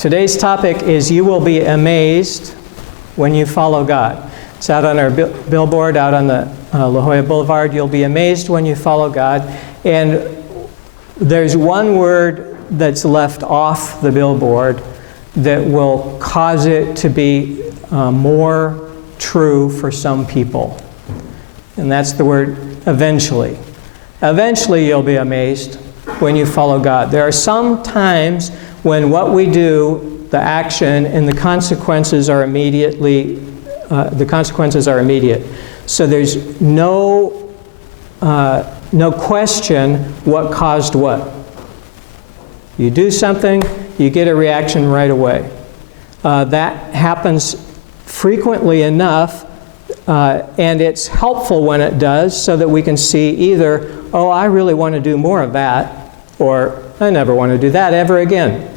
Today's topic is you will be amazed when you follow God. It's out on our billboard out on the La Jolla Boulevard. You'll be amazed when you follow God. And there's one word that's left off the billboard that will cause it to be more true for some people. And that's the word eventually. Eventually you'll be amazed when you follow God. There are some times when what we do, the action and the consequences are immediate. So there's no question what caused what. You do something, you get a reaction right away. That happens frequently enough, and it's helpful when it does so that we can see either, oh, I really want to do more of that, or I never want to do that ever again.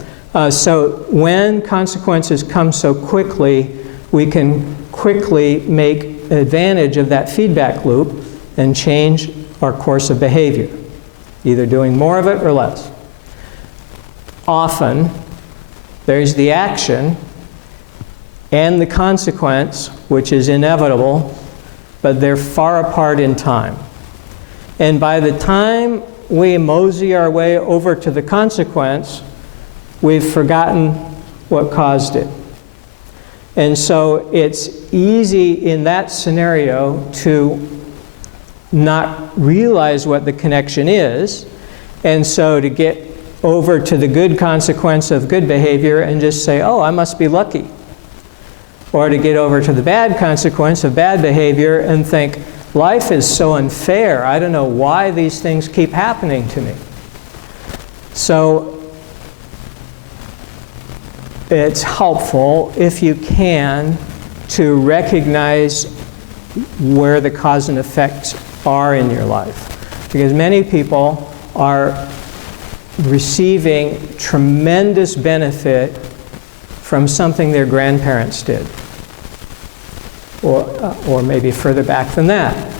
So when consequences come so quickly, we can quickly make advantage of that feedback loop and change our course of behavior, either doing more of it or less. Often, there's the action and the consequence, which is inevitable, but they're far apart in time. And by the time we mosey our way over to the consequence, we've forgotten what caused it. And so it's easy in that scenario to not realize what the connection is, and so to get over to the good consequence of good behavior and just say, oh, I must be lucky. Or to get over to the bad consequence of bad behavior and think, life is so unfair. I don't know why these things keep happening to me. So it's helpful, if you can, to recognize where the cause and effects are in your life. Because many people are receiving tremendous benefit from something their grandparents did. Or maybe further back than that.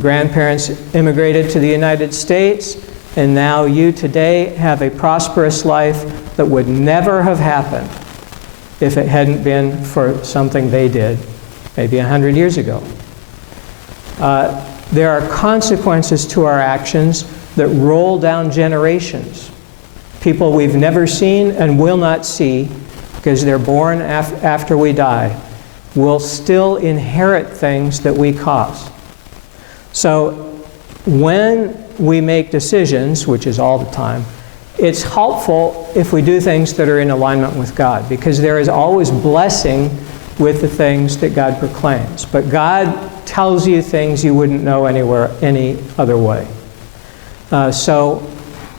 Grandparents immigrated to the United States, and now you today have a prosperous life that would never have happened if it hadn't been for something they did maybe 100 years ago. There are consequences to our actions that roll down generations. People we've never seen and will not see because they're born after we die will still inherit things that we cause. So when we make decisions, which is all the time, it's helpful if we do things that are in alignment with God, because there is always blessing with the things that God proclaims. But God tells you things you wouldn't know anywhere, any other way. So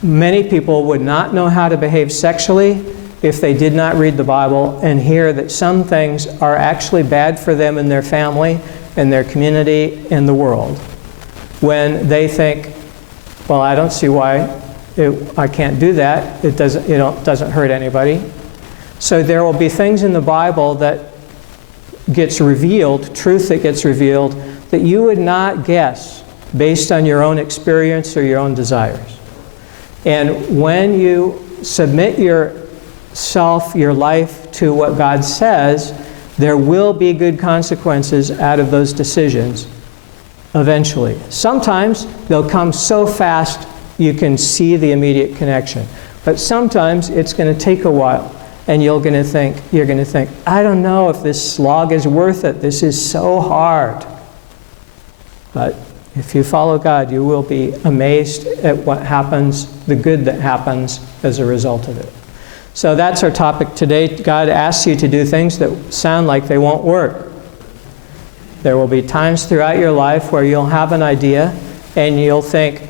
many people would not know how to behave sexually if they did not read the Bible and hear that some things are actually bad for them and their family and their community and the world. When they think, well, I don't see why I can't do that. It doesn't hurt anybody. So there will be things in the Bible that gets revealed, truth that gets revealed, that you would not guess based on your own experience or your own desires. And when you submit yourself, your life, to what God says, there will be good consequences out of those decisions eventually. Sometimes they'll come so fast you can see the immediate connection. But sometimes it's going to take a while, and you're going to think, I don't know if this slog is worth it. This is so hard. But if you follow God, you will be amazed at what happens, the good that happens as a result of it. So that's our topic today. God asks you to do things that sound like they won't work. There will be times throughout your life where you'll have an idea and you'll think,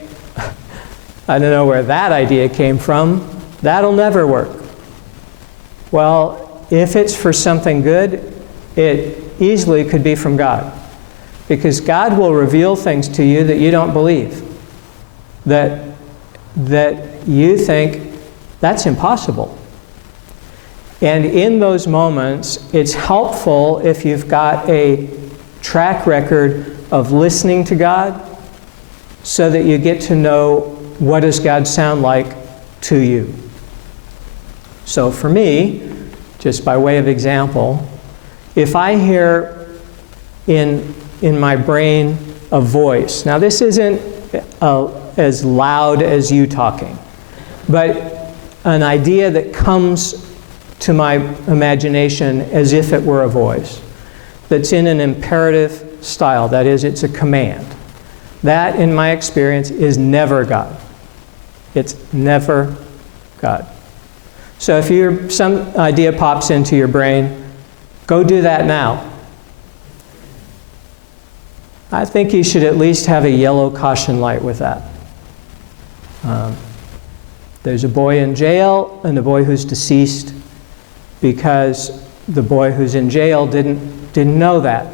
I don't know where that idea came from. That'll never work. Well, if it's for something good, it easily could be from God. Because God will reveal things to you that you don't believe. That you think, that's impossible. And in those moments, it's helpful if you've got a track record of listening to God so that you get to know what does God sound like to you. So for me, just by way of example, if I hear in my brain a voice, now this isn't as loud as you talking, but an idea that comes to my imagination as if it were a voice, that's in an imperative style, that is, it's a command. That, in my experience, is never God. It's never God. So if some idea pops into your brain, go do that now. I think you should at least have a yellow caution light with that. There's a boy in jail and a boy who's deceased because the boy who's in jail didn't know that.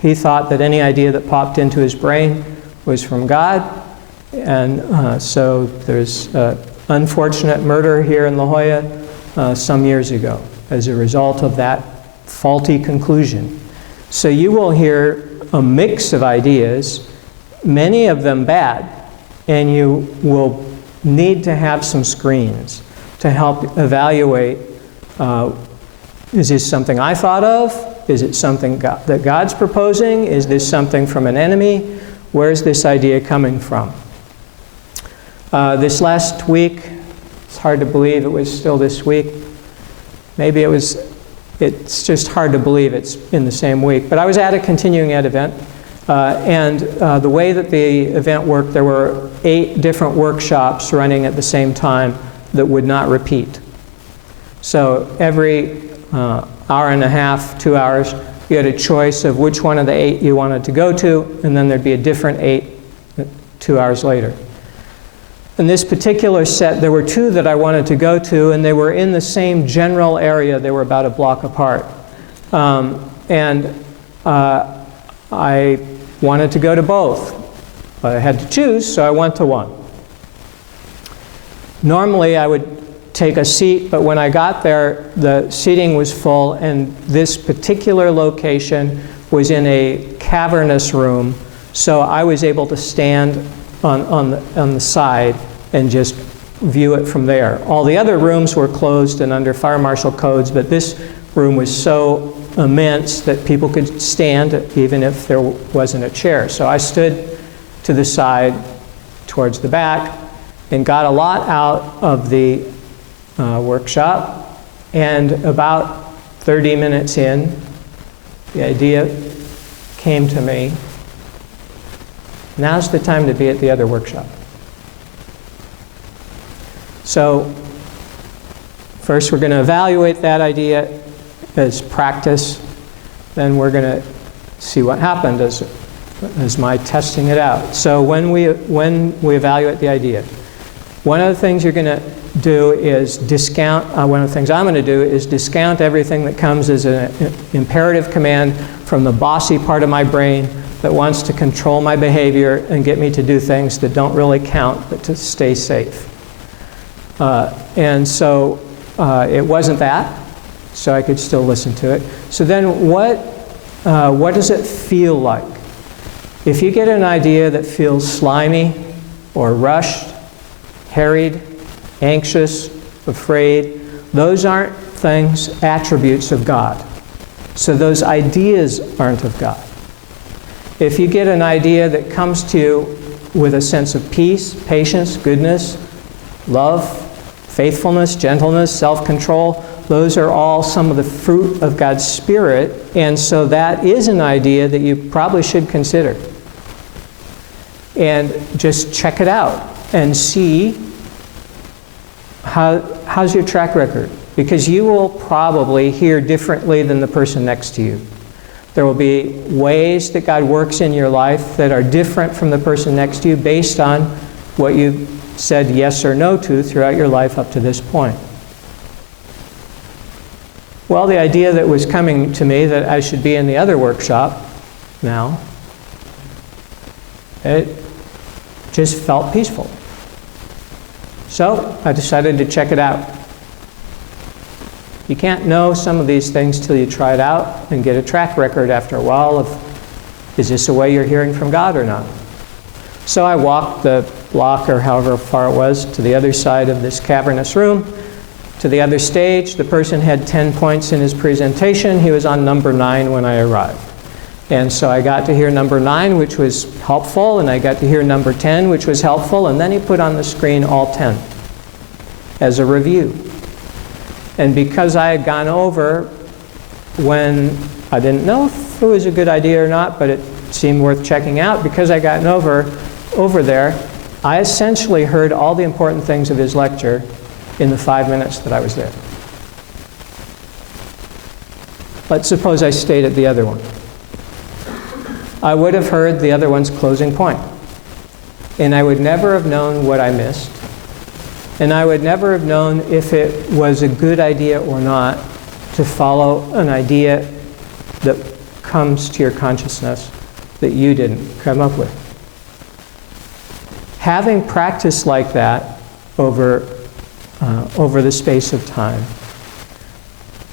He thought that any idea that popped into his brain was from God, and so there's unfortunate murder here in La Jolla some years ago as a result of that faulty conclusion. So you will hear a mix of ideas, many of them bad, and you will need to have some screens to help evaluate, is this something I thought of? Is it something that God's proposing? Is this something from an enemy? Where's this idea coming from? This last week, it's hard to believe it was still this week. Maybe it's just hard to believe it's in the same week. But I was at a continuing ed event, and the way that the event worked, there were 8 different workshops running at the same time that would not repeat. So every hour and a half, 2 hours, you had a choice of which one of the 8 you wanted to go to, and then there'd be a different 8 2 hours later. In this particular set, there were 2 that I wanted to go to, and they were in the same general area. They were about a block apart. I wanted to go to both, but I had to choose, so I went to one. Normally, I would take a seat, but when I got there, the seating was full, and this particular location was in a cavernous room, so I was able to stand on the side and just view it from there. All the other rooms were closed and under fire marshal codes, but this room was so immense that people could stand even if there wasn't a chair. So I stood to the side towards the back and got a lot out of the workshop, and about 30 minutes in, the idea came to me, now's the time to be at the other workshop. So first we're going to evaluate that idea as practice, then we're going to see what happened as my testing it out. So when we evaluate the idea, one of the things you're going to do is discount, one of the things I'm going to do is discount everything that comes as an imperative command from the bossy part of my brain that wants to control my behavior and get me to do things that don't really count, but to stay safe. And so it wasn't that, so I could still listen to it. So then what does it feel like? If you get an idea that feels slimy or rushed, harried, anxious, afraid, those aren't things, attributes of God. So those ideas aren't of God. If you get an idea that comes to you with a sense of peace, patience, goodness, love, faithfulness, gentleness, self-control, those are all some of the fruit of God's Spirit, and so that is an idea that you probably should consider. And just check it out and see how's your track record, because you will probably hear differently than the person next to you. There will be ways that God works in your life that are different from the person next to you based on what you've said yes or no to throughout your life up to this point. Well, the idea that was coming to me that I should be in the other workshop now, it just felt peaceful. So I decided to check it out. You can't know some of these things till you try it out and get a track record after a while of, is this a way you're hearing from God or not? So I walked the block or however far it was to the other side of this cavernous room, to the other stage. The person had 10 points in his presentation. He was on number 9 when I arrived. And so I got to hear number 9, which was helpful, and I got to hear number 10, which was helpful, and then he put on the screen all 10 as a review. And because I had gone over when I didn't know if it was a good idea or not, but it seemed worth checking out, because I gotten over there, I essentially heard all the important things of his lecture in the 5 minutes that I was there. Let's suppose I stayed at the other one. I would have heard the other one's closing point. And I would never have known what I missed. And I would never have known if it was a good idea or not to follow an idea that comes to your consciousness that you didn't come up with. Having practice like that over the space of time,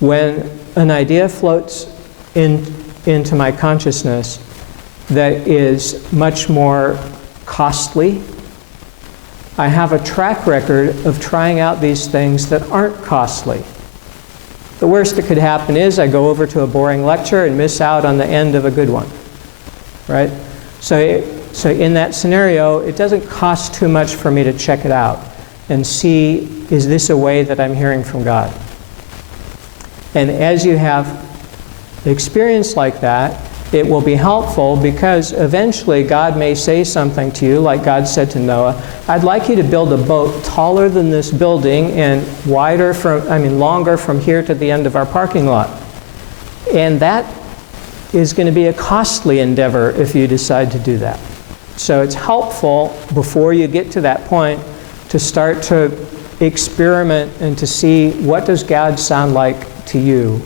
when an idea floats into my consciousness that is much more costly, I have a track record of trying out these things that aren't costly. The worst that could happen is I go over to a boring lecture and miss out on the end of a good one, right? So in that scenario, it doesn't cost too much for me to check it out and see, is this a way that I'm hearing from God? And as you have experience like that, it will be helpful, because eventually God may say something to you, like God said to Noah, I'd like you to build a boat taller than this building and longer from here to the end of our parking lot. And that is going to be a costly endeavor if you decide to do that. So it's helpful, before you get to that point, to start to experiment and to see, what does God sound like to you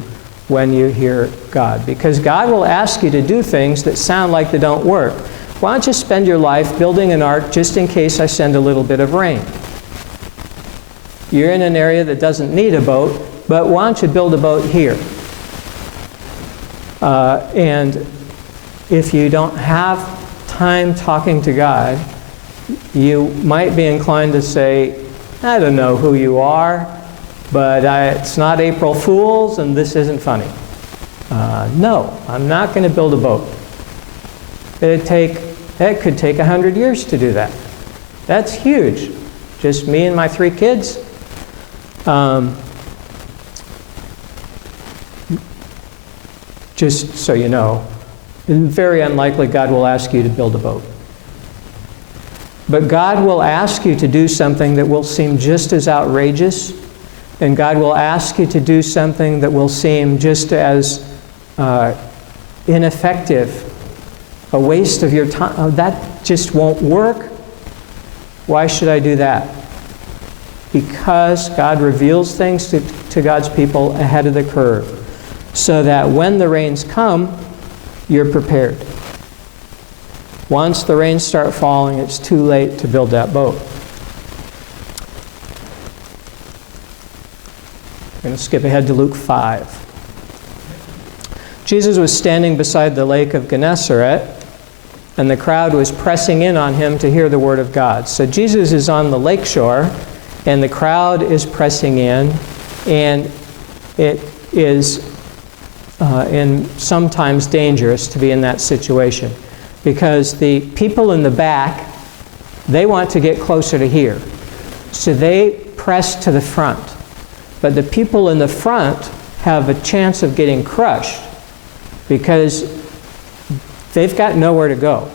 when you hear God? Because God will ask you to do things that sound like they don't work. Why don't you spend your life building an ark just in case I send a little bit of rain? You're in an area that doesn't need a boat, but why don't you build a boat here? And if you don't have time talking to God, you might be inclined to say, I don't know who you are, but it's not April Fool's and this isn't funny. No, I'm not going to build a boat. It could take 100 years to do that. That's huge. Just me and my 3 kids. Just so you know, it's very unlikely God will ask you to build a boat. But God will ask you to do something that will seem just as outrageous, and God will ask you to do something that will seem just as ineffective, a waste of your time. Oh, that just won't work. Why should I do that? Because God reveals things to God's people ahead of the curve, so that when the rains come, you're prepared. Once the rains start falling, it's too late to build that boat. I'm going to skip ahead to Luke 5. Jesus was standing beside the lake of Gennesaret, and the crowd was pressing in on him to hear the word of God. So Jesus is on the lake shore, and the crowd is pressing in, and it is sometimes dangerous to be in that situation, because the people in the back, they want to get closer to here. So they press to the front. But the people in the front have a chance of getting crushed because they've got nowhere to go.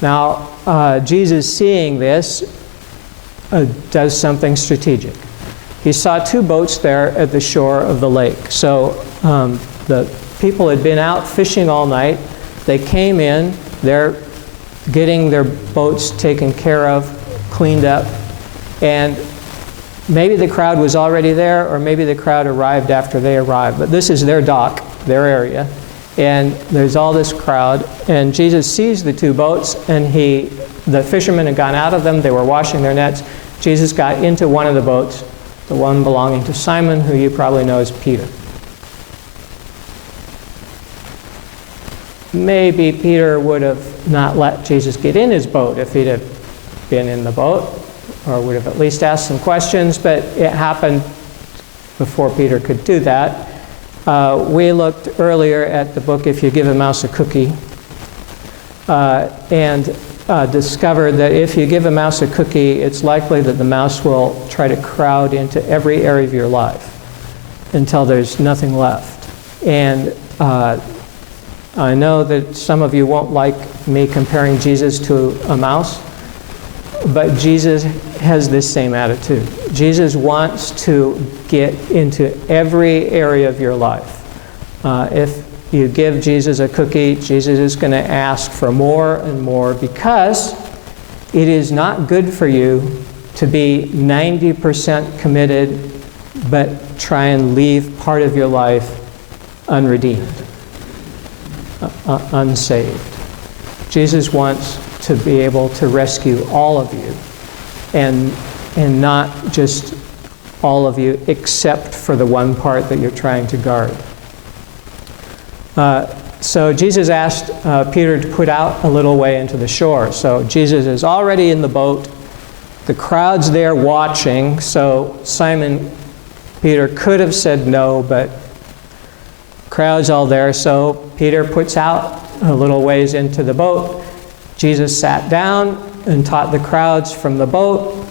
Now, Jesus, seeing this, does something strategic. He saw 2 boats there at the shore of the lake. So the people had been out fishing all night. They came in. They're getting their boats taken care of, cleaned up. And maybe the crowd was already there, or maybe the crowd arrived after they arrived. But this is their dock, their area. And there's all this crowd. And Jesus sees the 2 boats, and the fishermen had gone out of them. They were washing their nets. Jesus got into one of the boats, the one belonging to Simon, who you probably know as Peter. Maybe Peter would have not let Jesus get in his boat if he'd have been in the boat. or would have at least asked some questions, but it happened before Peter could do that. We looked earlier at the book If You Give a Mouse a Cookie, and discovered that if you give a mouse a cookie, it's likely that the mouse will try to crowd into every area of your life until there's nothing left. And I know that some of you won't like me comparing Jesus to a mouse, but Jesus has this same attitude. Jesus wants to get into every area of your life. If you give Jesus a cookie, Jesus is going to ask for more and more, because it is not good for you to be 90% committed but try and leave part of your life unredeemed, unsaved. Jesus wants to be able to rescue all of you, and not just all of you except for the one part that you're trying to guard. So Jesus asked Peter to put out a little way into the shore. So Jesus is already in the boat. The crowd's there watching. So Simon Peter could have said no, but crowd's all there. So Peter puts out a little ways into the boat. Jesus sat down and taught the crowds from the boat.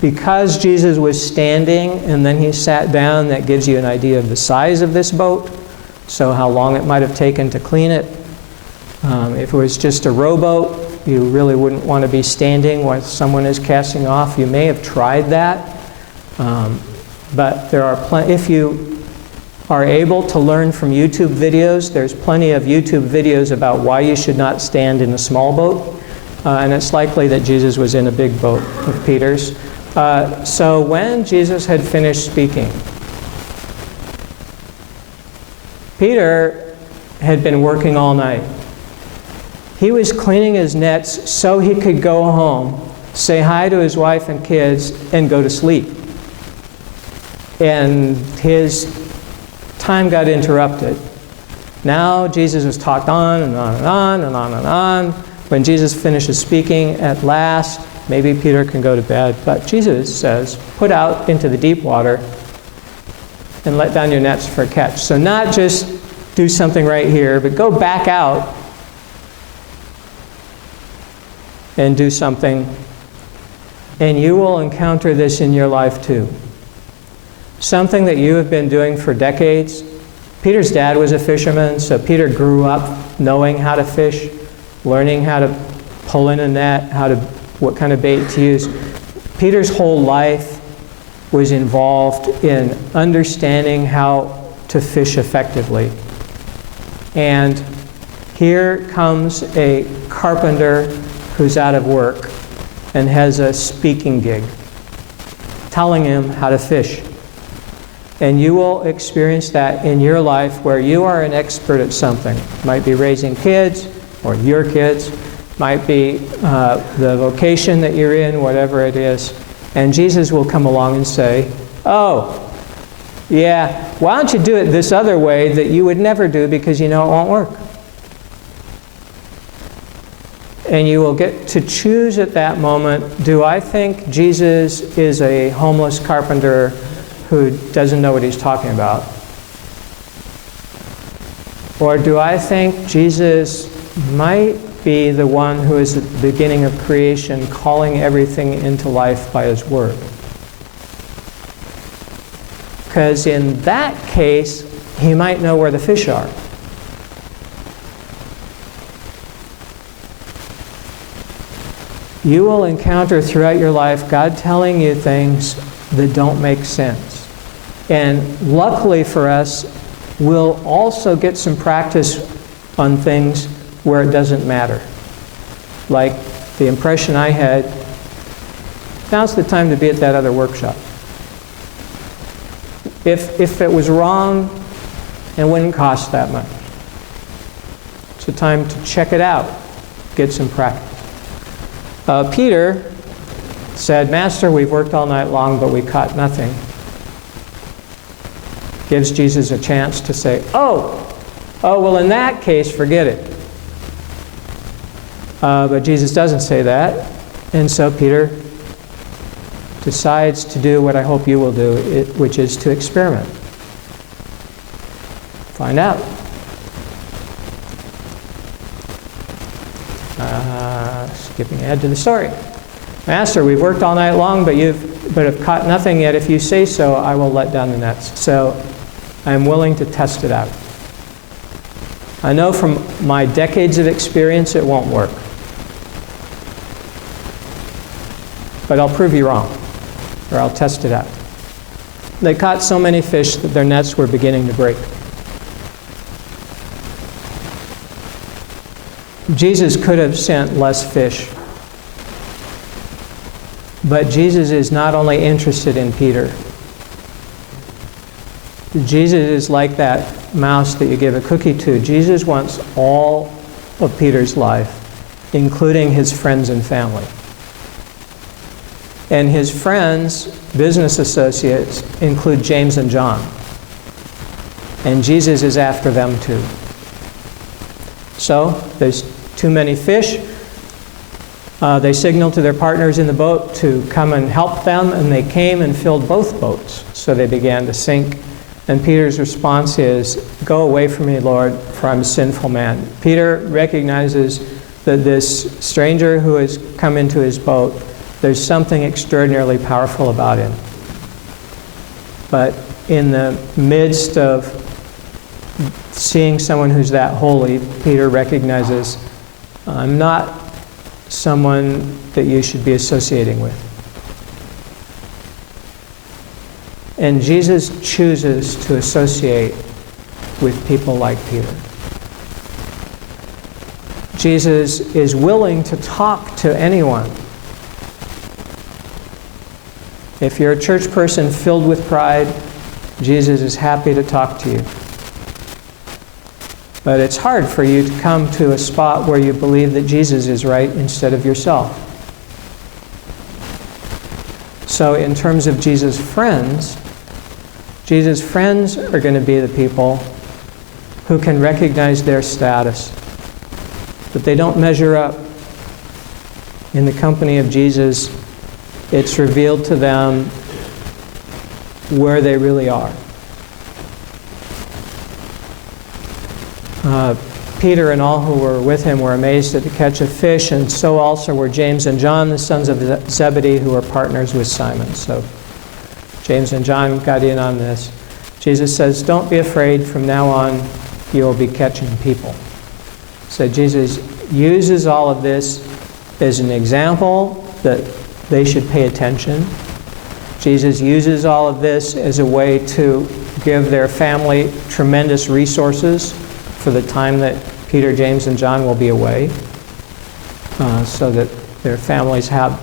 Because Jesus was standing and then he sat down, that gives you an idea of the size of this boat. So how long it might have taken to clean it. If it was just a rowboat, you really wouldn't want to be standing while someone is casting off. You may have tried that. But there are if you are able to learn from YouTube videos, there's plenty of YouTube videos about why you should not stand in a small boat. And it's likely that Jesus was in a big boat with Peter's. So when Jesus had finished speaking, Peter had been working all night. He was cleaning his nets so he could go home, say hi to his wife and kids, and go to sleep. And his time got interrupted. Now Jesus has talked on and on and on and on and on. When Jesus finishes speaking, at last, maybe Peter can go to bed. But Jesus says, put out into the deep water and let down your nets for a catch. So not just do something right here, but go back out and do something. And you will encounter this in your life too. Something that you have been doing for decades. Peter's dad was a fisherman, so Peter grew up knowing how to fish, learning how to pull in a net, what kind of bait to use. Peter's whole life was involved in understanding how to fish effectively. And here comes a carpenter who's out of work and has a speaking gig, telling him how to fish. And you will experience that in your life where you are an expert at something. It might be raising kids, or your kids, might be the vocation that you're in, whatever it is. And Jesus will come along and say, oh, yeah, why don't you do it this other way that you would never do because you know it won't work. And you will get to choose at that moment, do I think Jesus is a homeless carpenter who doesn't know what he's talking about? Or do I think Jesus might be the one who is at the beginning of creation, calling everything into life by his word? Because in that case, he might know where the fish are. You will encounter throughout your life God telling you things that don't make sense. And luckily for us, we'll also get some practice on things where it doesn't matter. Like the impression I had, now's the time to be at that other workshop. If it was wrong, it wouldn't cost that much. It's a time to check it out, get some practice. Peter said, Master, we've worked all night long, but we caught nothing. Gives Jesus a chance to say, oh, well, in that case, forget it. But Jesus doesn't say that. And so Peter decides to do what I hope you will do, which is to experiment. Find out. Skipping ahead to the story. Master, we've worked all night long, but have caught nothing yet. If you say so, I will let down the nets. So I am willing to test it out. I know from my decades of experience it won't work. But I'll prove you wrong, or I'll test it out. They caught so many fish that their nets were beginning to break. Jesus could have sent less fish. But Jesus is not only interested in Peter. Jesus is like that mouse that you give a cookie to. Jesus wants all of Peter's life, including his friends and family. And his friends, business associates, include James and John. And Jesus is after them too. So, there's too many fish. They signaled to their partners in the boat to come and help them, and they came and filled both boats. So they began to sink. And Peter's response is, "Go away from me, Lord, for I'm a sinful man." Peter recognizes that this stranger who has come into his boat, there's something extraordinarily powerful about him. But in the midst of seeing someone who's that holy, Peter recognizes, I'm not someone that you should be associating with. And Jesus chooses to associate with people like Peter. Jesus is willing to talk to anyone. If you're a church person filled with pride, Jesus is happy to talk to you. But it's hard for you to come to a spot where you believe that Jesus is right instead of yourself. So in terms of Jesus' friends are going to be the people who can recognize their status, that they don't measure up. In the company of Jesus, it's revealed to them where they really are. Peter and all who were with him were amazed at the catch of fish, and so also were James and John, the sons of Zebedee, who were partners with Simon. So James and John got in on this. Jesus says, don't be afraid. From now on, you will be catching people. So Jesus uses all of this as an example that they should pay attention. Jesus uses all of this as a way to give their family tremendous resources for the time that Peter, James, and John will be away, so that their families have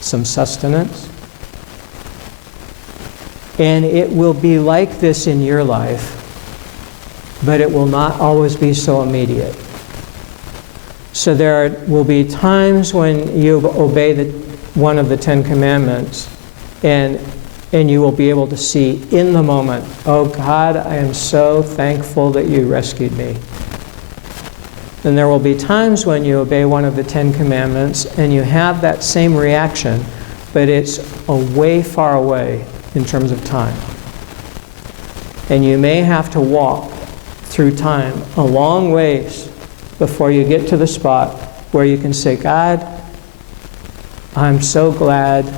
some sustenance. And it will be like this in your life, but it will not always be so immediate. So there will be times when you obey one of the Ten Commandments, and you will be able to see in the moment, oh God, I am so thankful that you rescued me. And there will be times when you obey one of the Ten Commandments and you have that same reaction, but it's way far away in terms of time. And you may have to walk through time a long ways before you get to the spot where you can say, God, I'm so glad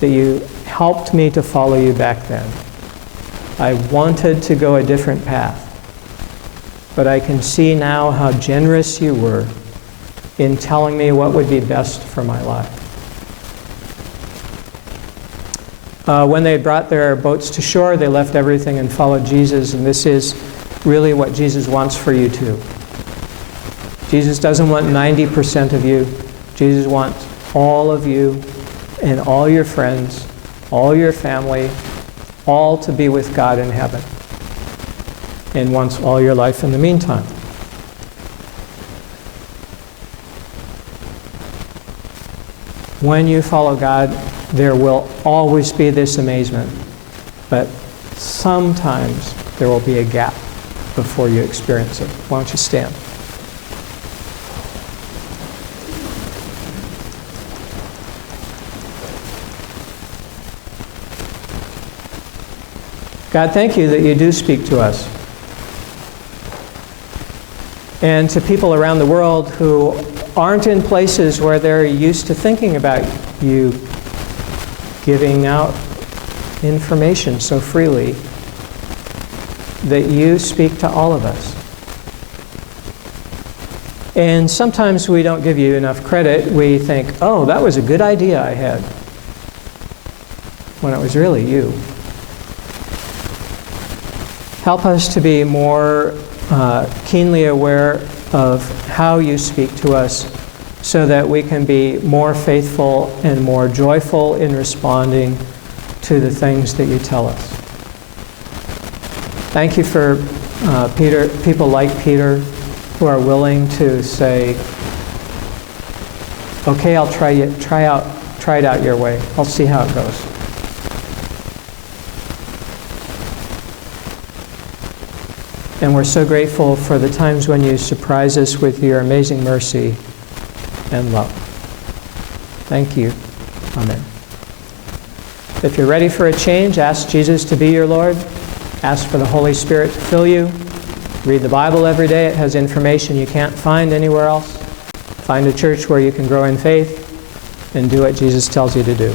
that you helped me to follow you back then. I wanted to go a different path, but I can see now how generous you were in telling me what would be best for my life. When they brought their boats to shore, they left everything and followed Jesus, and this is really what Jesus wants for you too. Jesus doesn't want 90% of you. Jesus wants all of you and all your friends, all your family, all to be with God in heaven, and wants all your life in the meantime. When you follow God, there will always be this amazement, but sometimes there will be a gap before you experience it. Why don't you stand? God, thank you that you do speak to us. And to people around the world who aren't in places where they're used to thinking about you giving out information so freely, that you speak to all of us. And sometimes we don't give you enough credit. We think, oh, that was a good idea I had, when it was really you. Help us to be more keenly aware of how you speak to us, so that we can be more faithful and more joyful in responding to the things that you tell us. Thank you for people like Peter, who are willing to say, okay, I'll try it out your way. I'll see how it goes. And we're so grateful for the times when you surprise us with your amazing mercy and love. Thank you. Amen. If you're ready for a change, ask Jesus to be your Lord. Ask for the Holy Spirit to fill you. Read the Bible every day. It has information you can't find anywhere else. Find a church where you can grow in faith, and do what Jesus tells you to do.